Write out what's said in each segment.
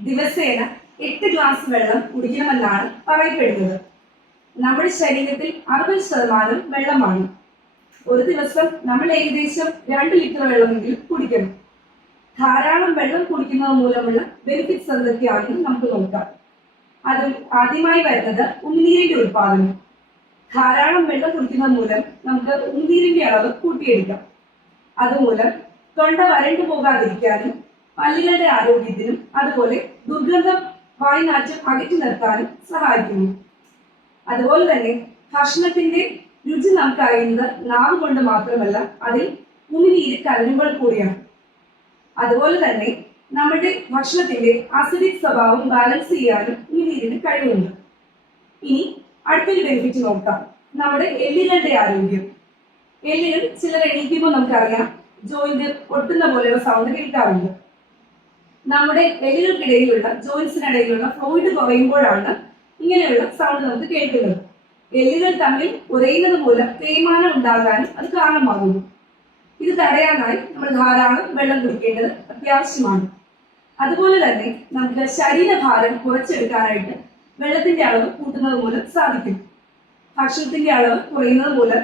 ദിവസേന എട്ട് ഗ്ലാസ് വെള്ളം കുടിക്കണമെന്നാണ് പറയപ്പെടുന്നത്. നമ്മുടെ ശരീരത്തിൽ അറുപത് ശതമാനം വെള്ളമാണ് ഒരു ദിവസം നമ്മൾ ഏകദേശം രണ്ട് ലിറ്റർ വെള്ളമെങ്കിലും കുടിക്കണം. ധാരാളം വെള്ളം കുടിക്കുന്നത് മൂലമുള്ള ബെനിഫിറ്റ്സ് എന്തൊക്കെയാണെന്ന് നമുക്ക് നോക്കാം. അതിൽ ആദ്യമായി വരുന്നത് ഉമിനീരിന്റെ ഉത്പാദനം ധാരാളം വെള്ളം കുടിക്കുന്നത് മൂലം നമുക്ക് ഉമിനീരിന്റെ അളവ് കൂട്ടിയെടുക്കാം. അതുമൂലം തൊണ്ട വരണ്ടു പോകാതിരിക്കാനും പല്ലുകളുടെ ആരോഗ്യത്തിനും അതുപോലെ ദുർഗന്ധം വായുനാറ്റം അകറ്റി നിർത്താനും സഹായിക്കുന്നു. അതുപോലെ തന്നെ ഭക്ഷണത്തിന്റെ രുചി നമുക്ക് അറിയുന്നത് നാവ് കൊണ്ട് മാത്രമല്ല അതിൽ ഉമിനീര് കലരുമ്പോൾ കൂടിയാണ്. അതുപോലെ തന്നെ നമ്മുടെ ഭക്ഷണത്തിന്റെ അസിഡിക് സ്വഭാവം ബാലൻസ് ചെയ്യാനും ഉമിനീരിന് കഴിവുണ്ട്. ഇനി അടുത്തൊരു ബെനിഫിറ്റ് നോക്കാം. നമ്മുടെ എല്ലുകളുടെ ആരോഗ്യം. എല്ലുകൾ ചിലർ എണീക്കുമ്പോൾ നമുക്കറിയാം ജോയിന്റ് പൊട്ടുന്ന പോലെയുള്ള സൗണ്ട് കേൾക്കാറുണ്ട്. നമ്മുടെ എല്ലുകൾക്കിടയിലുള്ള ജോയിൻസിനിടയിലുള്ള ഫ്ലോയിഡ് കുറയുമ്പോഴാണ് ഇങ്ങനെയുള്ള സൗണ്ട് നമുക്ക് കേൾക്കുന്നത്. എല്ലുകൾ തമ്മിൽ ഉരയുന്നത് മൂലം തേയ്മാനം ഉണ്ടാകാനും അത് കാരണമാകുന്നു. ഇത് തടയാനായി നമ്മൾ ധാരാളം വെള്ളം കുടിക്കേണ്ടത് അത്യാവശ്യമാണ്. അതുപോലെ തന്നെ നമുക്ക് ശരീരഭാരം കുറച്ചെടുക്കാനായിട്ട് വെള്ളത്തിന്റെ അളവ് കൂട്ടുന്നത് മൂലം സാധിക്കും. ഭക്ഷണത്തിന്റെ അളവ് കുറയുന്നത് മൂലം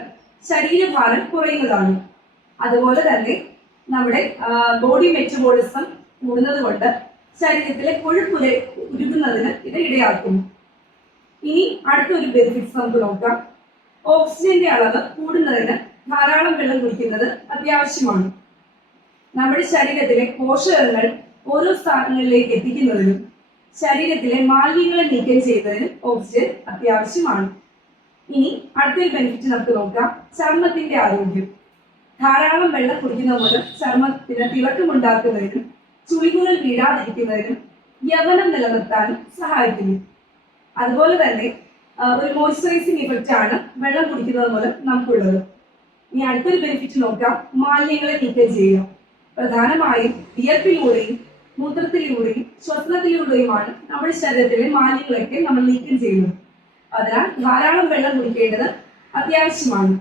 ശരീരഭാരം കുറയുന്നതാണ്. അതുപോലെ തന്നെ നമ്മുടെ ബോഡി മെറ്റബോളിസം കൂടുന്നത് കൊണ്ട് ശരീരത്തിലെ കൊഴുപ്പ് ഉരുകുന്നതിന് ഇത് ഇടയാക്കുന്നു. ഇനി അടുത്തൊരു ബെനിഫിറ്റ്സ് നമുക്ക് നോക്കാം. ഓക്സിജന്റെ അളവ് കൂടുന്നതിന് ധാരാളം വെള്ളം കുടിക്കുന്നത് അത്യാവശ്യമാണ്. നമ്മുടെ ശരീരത്തിലെ പോഷകങ്ങൾ ഓരോ സ്ഥാനങ്ങളിലേക്ക് എത്തിക്കുന്നതിനും ശരീരത്തിലെ മാലിന്യങ്ങളെ നീക്കം ചെയ്യുന്നതിനും ഓക്സിജൻ അത്യാവശ്യമാണ്. ഇനി അടുത്തൊരു ബെനിഫിറ്റ് നമുക്ക് നോക്കാം. ചർമ്മത്തിന്റെ ആരോഗ്യം. ധാരാളം വെള്ളം കുടിക്കുന്ന മൂലം ചർമ്മത്തിന് തിളക്കമുണ്ടാക്കുന്നതിനും ചുളിവുകൾ വീഴാതിരിക്കുന്നതിനും യവനം നിലനിർത്താനും സഹായിക്കുന്നു. അതുപോലെ തന്നെ ഒരു മോയ്സ്ചറൈസിങ് ഇഫക്റ്റ് ആണ് വെള്ളം കുടിക്കുന്നത് മൂലം നമുക്കുള്ളത്. ഇനി അടുത്തൊരു ബെനിഫിറ്റ് നോക്കാം മാലിന്യങ്ങളെ നീക്കം ചെയ്യുക. പ്രധാനമായും വിയർപ്പിലൂടെയും മൂത്രത്തിലൂടെയും ശ്വസനത്തിലൂടെയുമാണ് നമ്മുടെ ശരീരത്തിലെ മാലിന്യങ്ങളൊക്കെ നമ്മൾ നീക്കം ചെയ്യുന്നത്. അതിനാൽ ധാരാളം വെള്ളം കുടിക്കേണ്ടത് അത്യാവശ്യമാണ്.